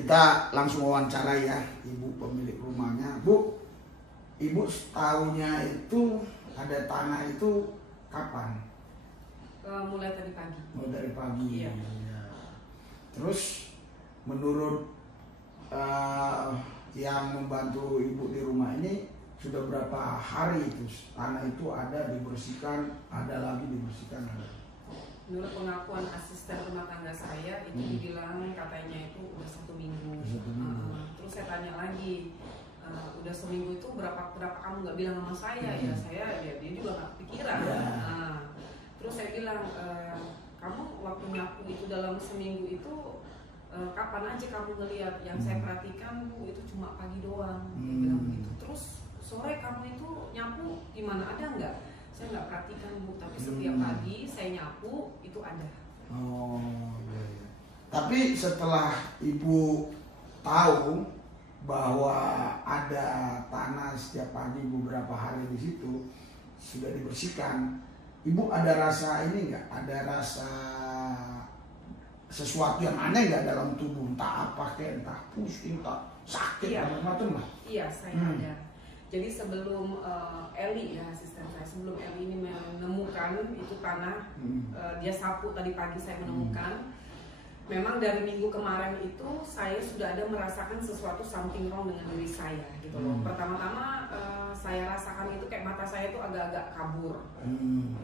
Kita langsung wawancara ya ibu pemilik rumahnya. Bu, ibu tahunya itu ada tanah itu kapan? Mulai tadi pagi. Mulai dari pagi. Iya. Ya. Terus menurut yang membantu ibu di rumah ini sudah berapa hari itu tanah itu ada dibersihkan, ada lagi dibersihkan, ada? Menurut pengakuan asisten rumah tangga saya itu dibilang katanya itu udah 1 minggu. Terus saya tanya lagi, udah seminggu itu berapa kamu nggak bilang sama saya? Ya saya dia juga nggak kepikiran. Terus saya bilang, kamu waktu nyapu itu dalam seminggu itu kapan aja kamu ngeliat? Yang saya perhatikan Bu itu cuma pagi doang. Dia bilang begitu. Terus sore kamu itu nyapu gimana, ada nggak? Saya nggak perhatikan Bu, tapi setiap pagi saya nyapu itu ada. Oh iya, iya. Tapi setelah ibu tahu bahwa ada tanah setiap pagi beberapa hari di situ sudah dibersihkan, ibu ada rasa ini nggak? Ada rasa sesuatu yang aneh nggak dalam tubuh? Entah apa kayak, entah pusing, entah sakit, macam-macam lah. Iya, saya ada. Jadi sebelum Eli ya asisten saya, sebelum Eli ini menemukan itu tanah, dia sapu tadi pagi saya menemukan. Memang dari minggu kemarin itu saya sudah ada merasakan sesuatu something wrong dengan diri saya gitu loh. Pertama-tama saya rasakan itu kayak mata saya itu agak-agak kabur.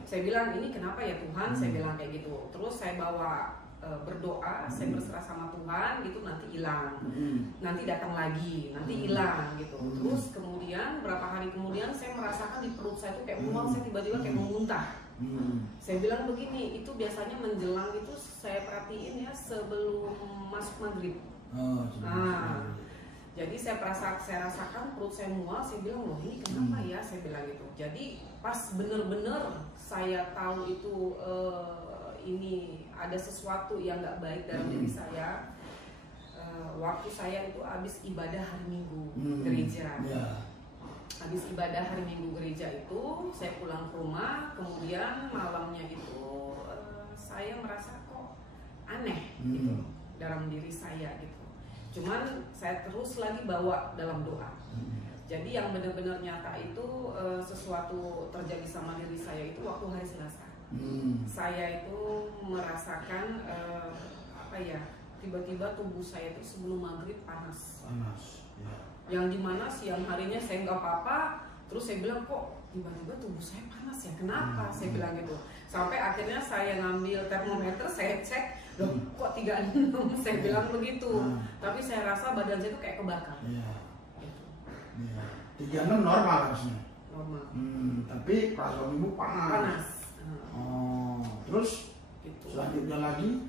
Saya bilang ini kenapa ya Tuhan, saya bilang kayak gitu. Terus saya bawa berdoa, saya berserah sama Tuhan gitu, nanti hilang, nanti datang lagi, nanti hilang gitu. Terus kemudian berapa hari kemudian saya merasakan di perut saya itu kayak mual, saya tiba-tiba kayak mau muntah. Saya bilang begini, itu biasanya menjelang itu saya perhatiin ya sebelum masuk maghrib. Jadi saya rasakan perut saya mual, saya bilang loh ini kenapa ya, saya bilang gitu. Jadi pas bener-bener saya tahu itu ini ada sesuatu yang nggak baik dalam diri saya. Waktu saya itu habis ibadah hari Minggu gereja. Habis ibadah hari Minggu gereja itu saya pulang ke rumah, kemudian malamnya itu saya merasa kok aneh gitu dalam diri saya gitu. Cuman saya terus lagi bawa dalam doa. Jadi yang benar-benar nyata itu sesuatu terjadi sama diri saya itu waktu hari Selasa. Saya itu merasakan apa ya, tiba-tiba tubuh saya itu sebelum maghrib panas. Yang dimana siang harinya saya nggak apa-apa, terus saya bilang kok tiba-tiba tubuh saya panas ya, kenapa? Saya bilang gitu. Sampai akhirnya saya ngambil termometer, saya cek, loh kok 36, saya bilang begitu. Tapi saya rasa badan saya itu kayak kebakar. 36 normal harusnya. Normal. Tapi perasaan ibu panas. Oh, terus gitu. Selanjutnya lagi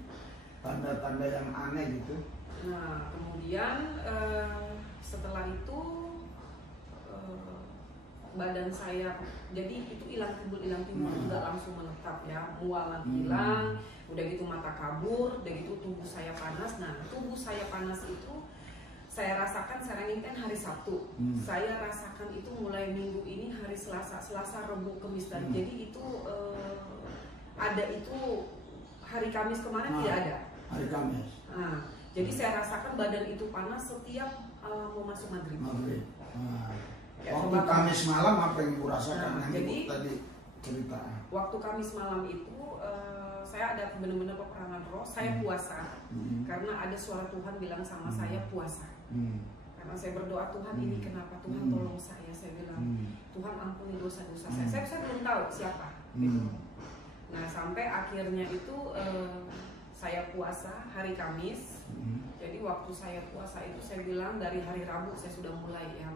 tanda-tanda yang aneh gitu. Nah, kemudian setelah itu badan saya jadi itu hilang timbul nggak langsung menetap ya, mual nanti hilang, udah gitu mata kabur, udah gitu tubuh saya panas. Nah, tubuh saya panas itu saya rasakan sekarang ini kan hari Sabtu. Saya rasakan itu mulai minggu ini hari Selasa, Rabu, Kamis dan jadi itu ada itu hari Kamis kemarin tidak ada. Hari Kamis. Jadi saya rasakan badan itu panas setiap mau masuk maghrib. Waktu Kamis malam apa yang ibu rasakan? Yang jadi ibu tadi cerita. Waktu Kamis malam itu saya ada benar-benar peperangan roh. Saya puasa karena ada suara Tuhan bilang sama saya puasa. Karena saya berdoa Tuhan ini kenapa, Tuhan tolong saya bilang Tuhan ampuni dosa-dosa saya. Saya belum tahu siapa. Nah sampai akhirnya itu saya puasa hari Kamis. Jadi waktu saya puasa itu saya bilang dari hari Rabu saya sudah mulai yang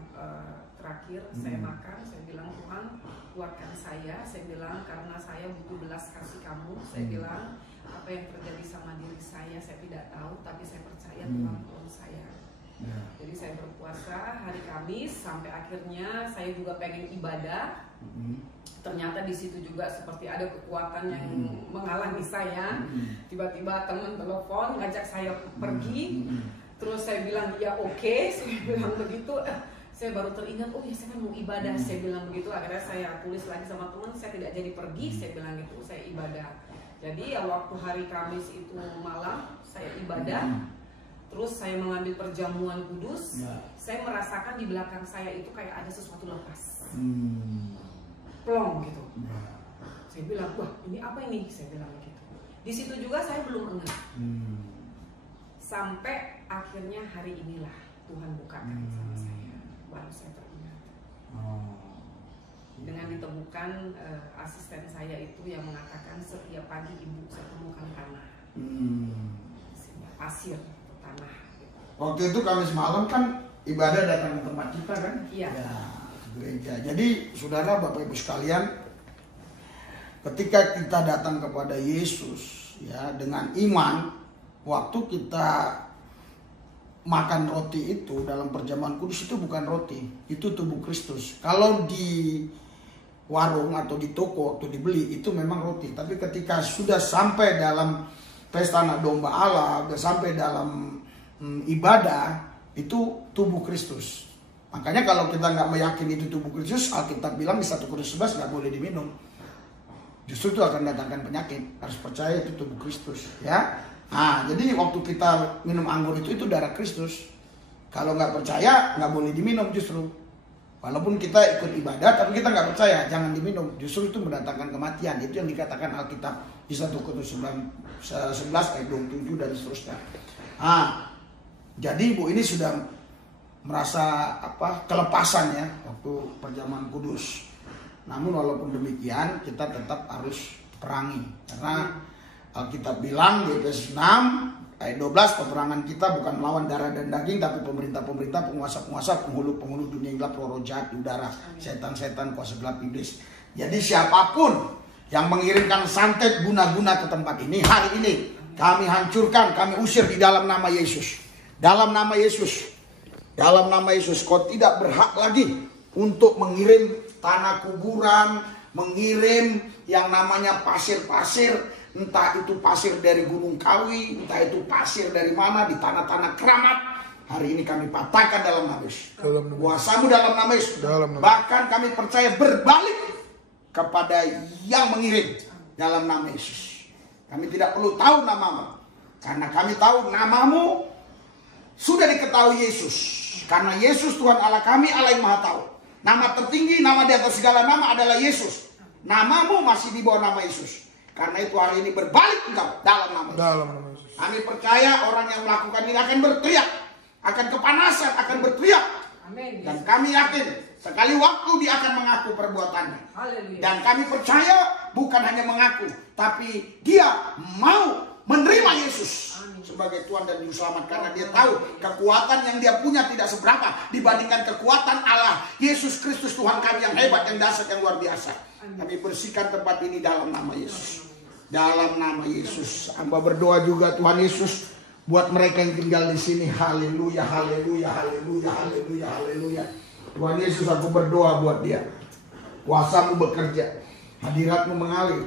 terakhir saya makan. Saya bilang Tuhan kuatkan saya bilang karena saya butuh belas kasih kamu. Saya bilang apa yang terjadi sama diri saya tidak tahu, tapi saya percaya Tuhan tolong saya. Jadi saya berpuasa hari Kamis sampai akhirnya saya juga pengen ibadah. Ternyata di situ juga seperti ada kekuatan yang menghalangi saya. Tiba-tiba teman telepon ngajak saya pergi. Terus saya bilang ya oke. Saya bilang begitu. Saya baru teringat oh ya saya kan mau ibadah. Saya bilang begitu. Akhirnya saya tulis lagi sama teman, saya tidak jadi pergi. Saya bilang gitu, saya ibadah. Jadi ya waktu hari Kamis itu malam saya ibadah. Terus saya mengambil perjamuan kudus, saya merasakan di belakang saya itu kayak ada sesuatu lepas, plong gitu. Saya bilang, wah ini apa ini? Saya bilang gitu. Di situ juga saya belum enggak. Sampai akhirnya hari inilah Tuhan bukakan sama saya, baru saya teringat. Dengan ditemukan asisten saya itu yang mengatakan setiap pagi ibu saya temukan tanah, pasir. Tanah. Waktu itu Kamis malam kan ibadah datang ke tempat kita kan? Iya. Ya, gereja. Jadi saudara Bapak Ibu sekalian, ketika kita datang kepada Yesus ya dengan iman, waktu kita makan roti itu dalam perjamuan kudus itu bukan roti, itu tubuh Kristus. Kalau di warung atau di toko waktu dibeli itu memang roti, tapi ketika sudah sampai dalam pesta anak domba Allah, sudah sampai dalam ibadah, itu tubuh Kristus. Makanya kalau kita nggak meyakini itu tubuh Kristus, Alkitab bilang di 1 Korintus 11 nggak boleh diminum. Justru itu akan datangkan penyakit. Harus percaya itu tubuh Kristus, ya. Nah, jadi waktu kita minum anggur itu darah Kristus. Kalau nggak percaya nggak boleh diminum justru. Walaupun kita ikut ibadah, tapi kita nggak percaya, jangan diminum. Justru itu mendatangkan kematian. Itu yang dikatakan Alkitab di 1 Korintus 11 ayat 27 dan seterusnya. Nah, jadi ibu ini sudah merasa kelepasan ya waktu perjamuan kudus. Namun walaupun demikian kita tetap harus perangi, karena Alkitab bilang di Efesus 6 ayat 12, peperangan kita bukan melawan darah dan daging, tapi pemerintah-pemerintah, penguasa-penguasa, penghulu-penghulu dunia gelap, roh jahat di udara, setan-setan, kuasa gelap iblis. Jadi siapapun yang mengirimkan santet guna-guna ke tempat ini, hari ini kami hancurkan, kami usir di dalam nama Yesus. Dalam nama Yesus. Dalam nama Yesus, kau tidak berhak lagi untuk mengirim tanah kuburan, mengirim yang namanya pasir-pasir, entah itu pasir dari Gunung Kawi, entah itu pasir dari mana, di tanah-tanah keramat. Hari ini kami patahkan dalam nama Yesus. Kuasamu dalam nama Yesus. Bahkan kami percaya berbalik kepada yang mengirim dalam nama Yesus. Kami tidak perlu tahu namamu, karena kami tahu namamu sudah diketahui Yesus. Karena Yesus Tuhan Allah kami, Allah yang Maha Tahu. Nama tertinggi, nama di atas segala nama adalah Yesus. Namamu masih di bawah nama Yesus. Karena itu hari ini berbalik engkau dalam nama Yesus. Kami percaya orang yang melakukan ini akan berteriak, akan kepanasan, akan berteriak. Amin. Dan kami yakin sekali waktu dia akan mengaku perbuatannya. Haleluya. Dan kami percaya bukan hanya mengaku, tapi dia mau menerima Yesus sebagai Tuhan dan Juru Selamat, karena dia tahu kekuatan yang dia punya tidak seberapa dibandingkan kekuatan Allah Yesus Kristus Tuhan kami yang hebat, yang dahsyat, yang luar biasa. Kami bersihkan tempat ini dalam nama Yesus. Dalam nama Yesus. Hamba berdoa juga Tuhan Yesus buat mereka yang tinggal di sini. Haleluya, haleluya, haleluya, haleluya, haleluya. Tuhan Yesus, aku berdoa buat dia. Kuasamu bekerja, hadiratmu mengalir.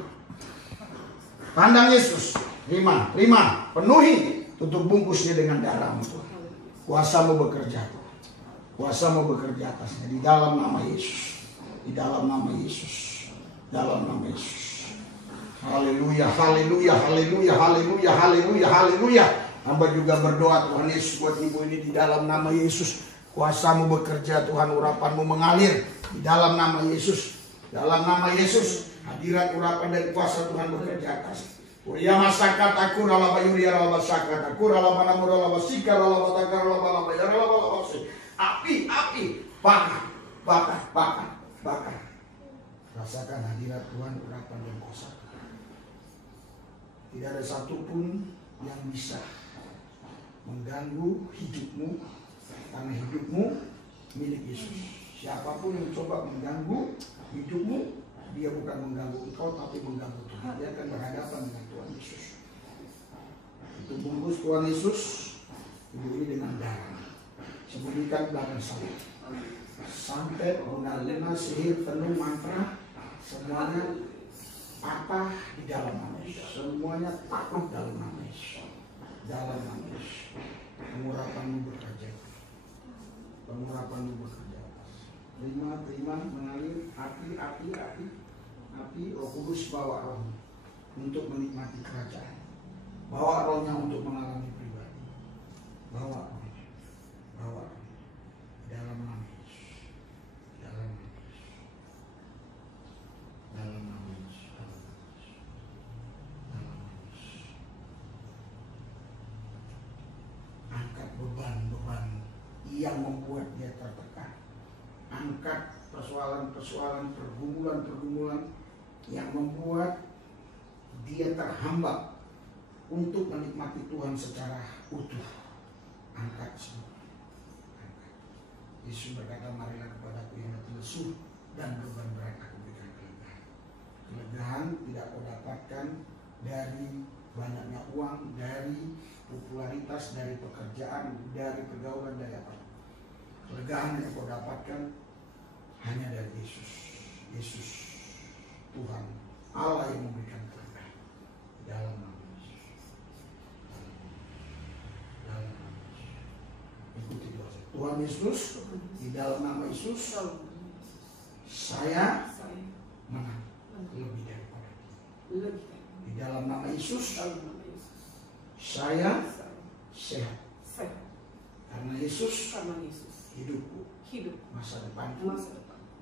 Pandang Yesus, terima, penuhi, tutup bungkusnya dengan darahmu. Kuasamu bekerja, kuasamu bekerja atasnya di dalam nama Yesus, di dalam nama Yesus, dalam nama Yesus. Haleluya, haleluya, haleluya, haleluya, haleluya, haleluya. Hamba juga berdoa Tuhan Yesus buat ibu ini di dalam nama Yesus. Kuasamu bekerja Tuhan, urapanmu mengalir di dalam nama Yesus. Dalam nama Yesus, hadirat urapan dan kuasa Tuhan bekerja atas. Uria masyarakat aku ralaba yuria ralaba syarakat aku ralaba namu ralaba sikar ralaba takar ralaba ralaba ya ralaba ralaba si. Api, bakar. Rasakan hadirat Tuhan, urapan dan kuasa Tuhan. Tidak ada satupun yang bisa mengganggu hidupmu, karena hidupmu milik Yesus. Siapapun yang coba mengganggu hidupmu, dia bukan mengganggu engkau, tapi mengganggu Tuhan. Dia akan berhadapan dengan Tuhan Yesus. Itu bungkus Tuhan Yesus, ibu ini dengan darah. Sembunyikan belakang salib. Sampai guna-guna sihir, tenung, mantra, semuanya patah di dalam nama Yesus. Semuanya takluk dalam nama Yesus. Dalam nama Yesus. Pengurapanmu bekerja. Pengurapanmu bekerja. Terima, mengalir api, Roh Kudus bawa roh untuk menikmati kerajaan. Bawa rohnya untuk mengalami pribadi. Bawa beban-beban yang membuat dia tertekan. Angkat persoalan-persoalan, pergumulan-pergumulan yang membuat dia terhambat untuk menikmati Tuhan secara utuh. Angkat semua. Angkat. Yesus berkata, marilah kepadaku yang letih lesu dan beban berat, aku berikan kelegaan. Kelegaan tidak kau dapatkan dari banyaknya uang, dari popularitas, dari pekerjaan, dari pergaulan, dari apa. Kelegaan yang kau dapatkan hanya dari Yesus. Yesus Tuhan Allah yang memberikan kelegaan dalam nama Yesus. Dalam nama Yesus. Ikuti doa saya. Tuhan Yesus, di dalam nama Yesus saya menang lebih daripada dia. Di dalam nama Yesus saya sehat. Karena Yesus hidupku, masa depan.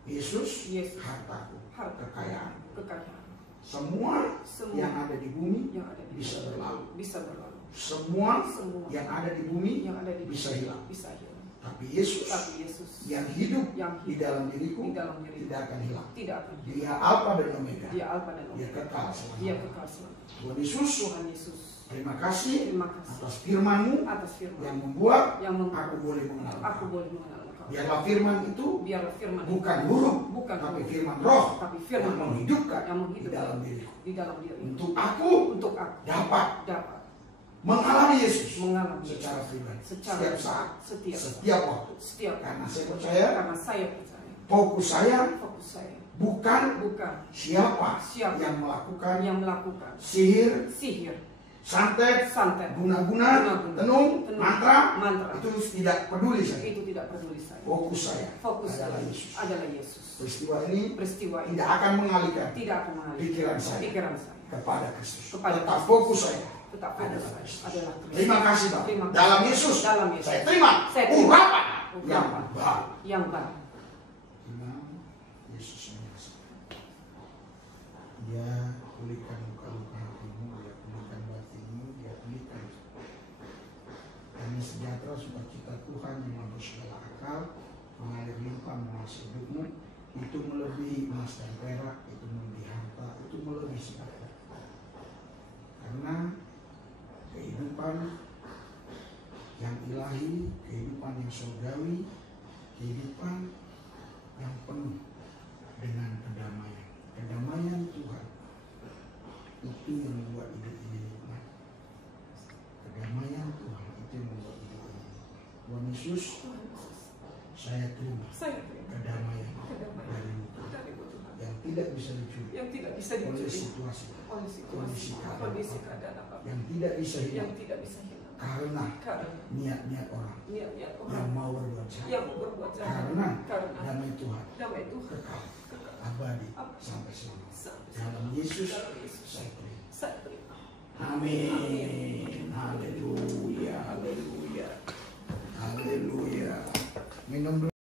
Yesus hartaku, kekayaan. Semua yang ada di bumi bisa berlalu. Semua yang ada di bumi bisa hilang. Tapi Yesus yang hidup di dalam diriku tidak akan hilang. Dia Alfa dan Omega. Dia kekal selama. Tuhan Yesus, terima kasih atas firman-Mu yang membuat aku boleh mengenal Engkau. Biarlah firman itu bukan huruf, tapi firman roh yang menghidupkan di dalam diriku. Untuk aku dapat mengalami Yesus secara pribadi, setiap saat, setiap waktu. Karena saya percaya, fokus saya bukan siapa yang melakukan sihir, santet, guna-guna, tenung, mantra, itu tidak peduli saya. Fokus saya adalah Yesus. Peristiwa ini tidak akan mengalihkan pikiran saya kepada Kristus. Tetap fokus saya adalah Kristus. Terima kasih Bapa. Dalam Yesus saya terima urapan yang baru. Yesus menyelesaikan. Dia pulihkan luka-luka hatimu, dia pulihkan batinmu, dia pulihkan. Damai sejahtera sukacita Tuhan yang melampaui segala akal, mengalir limpah menguasai hidupmu. Itu melebihi emas dan perak, itu melebihi harta, itu melebihi segala. Karena kehidupan yang ilahi, kehidupan yang surgawi, kehidupan yang penuh dengan kedamaian Tuhan, itu yang membuat hidup ini nikmat. Kedamaian Tuhan itu yang membuat hidup ini nikmat. Tuhan Yesus, saya terima kedamaian dari Tuhan yang tidak bisa dicuri oleh situasi, kondisi keadaan, yang tidak bisa hilang karena niat-niat orang yang mau berbuat jahat. Karena damai Tuhan kekal abadi sampai selamanya. Dalam Yesus saya terima. Amin. Haleluya. Minum dulu.